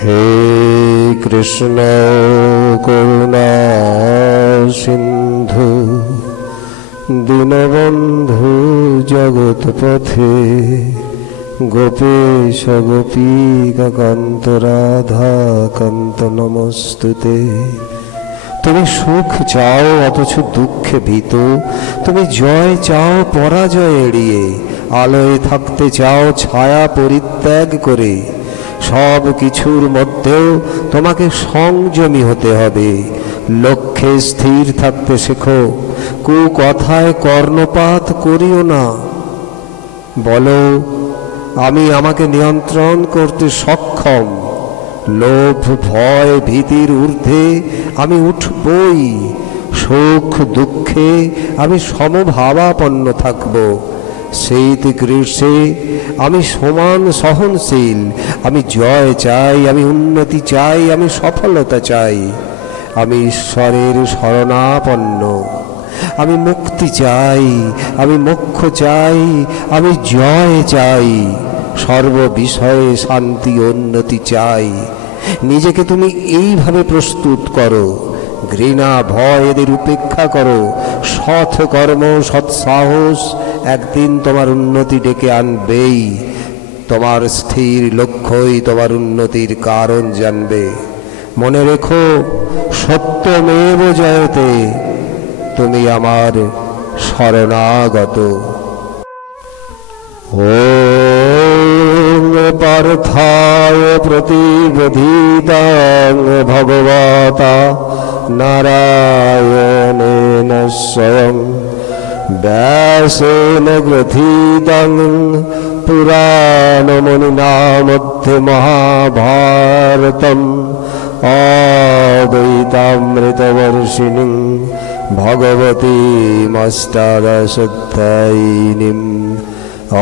हे कृष्ण करुणा सिंधु दीनबंधु जगतपथे गोपेश गोपीकान्त राधा कान्त नमस्तुते। তুমি সুখ চাও অথচ দুঃখে ভীত, তুমি জয় চাও পরাজয় এড়িয়ে, আলোয় থাকতে চাও ছায়া পরিত্যাগ করে। সব কিছুর মধ্যেও তোমাকে সংযমী হতে হবে, লক্ষ্যে স্থির থাকতে শেখো, কুকথায় কর্ণপাত করিও না। বলো আমি আমাকে নিয়ন্ত্রণ করতে সক্ষম, লোভ ভয় ভীতির ঊর্ধ্বে আমি উঠবই, সুখ দুঃখে আমি সমভাবাপন্ন থাকব। শীত গ্রীষ্মে আমি সমান সহনশীল, আমি জয় চাই, আমি উন্নতি চাই, আমি সফলতা চাই, আমি ঈশ্বরের শরণাপন্ন, আমি মুক্তি চাই, আমি মোক্ষ চাই, আমি জয় চাই, সর্ববিষয়ে শান্তি উন্নতি চাই। নিজেকে তুমি এইভাবে প্রস্তুত করো, ঘৃণা ভয় এদের উপেক্ষা করো, সৎ কর্ম সৎসাহস একদিন তোমার উন্নতি ডেকে আনবেই। তোমার স্থির লক্ষ্যই তোমার উন্নতির কারণ জানবে। মনে রেখো সত্যমেব জয়তে, তুমি আমার শরণাগত। ওম পার্থায় প্রতিবোধিতাং ভগবতা নারায়ণেন স্বয়ং ব্যাসেন গ্রথিতং পুরাণমুনিনা মধ্যে মহাভারতম অদ্বৈতামৃতবর্ষিণীং ভগবতীমষ্টাদশোধ্যায়িনীম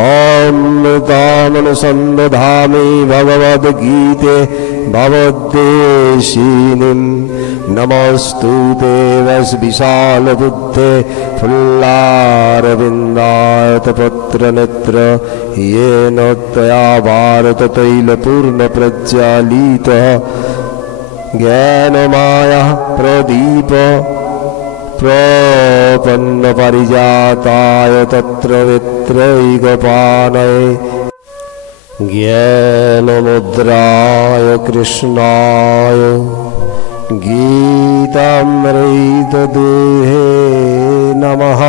অমৃতামনুসন্দধামি ভগবদ্গীতে ভগবদ্দেশিনীম। নমস্তুতে বিশালবুদ্ধে ফুল্লারবিন্দায়তপত্রনেত্র येन त्वया भारततैलपूर्णप्रज्वालितः ज्ञानमायः प्रदीप प्रपन्नपारिजाताय तत्र वित्रैकपाणये ज्ञानमुद्राय कृष्णाय गीतामृतदेहे नमः।